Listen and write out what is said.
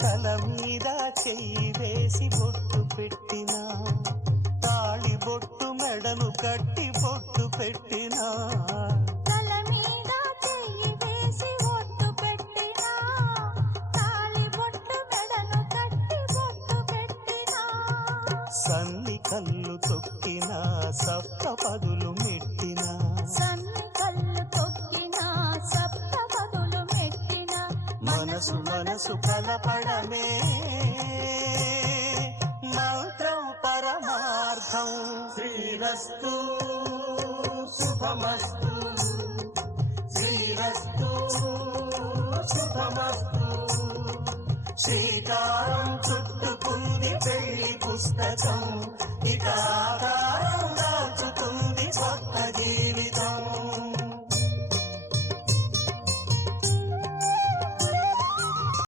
తల మీద చెయ్యి వేసి బొట్టు పెట్టినా, తాళి బొట్టు మెడను కట్టి బొట్టు పెట్టినా, తల మీద చెయ్యి వేసి బొట్టు పెట్టినా, తాళి బొట్టు మెడను కట్టి బొట్టు పెట్టినా, సన్ని కళ్ళు తొక్కినా సప్త పదులు మెట్టినా, సన్ని కళ్ళు తొక్కినా సప్త పదులు మెట్టినా, మనసు మనసు కలపడమే మంత్రం పరమార్థం. శ్రీరస్తు శుభమస్తు, శ్రీరస్తు శుభమస్తు. శ్రీకారం చుట్టుకుంది పెళ్లి పుస్తకం, ఇక ఆకారం దాచుతుంది కొత్త జీవితం.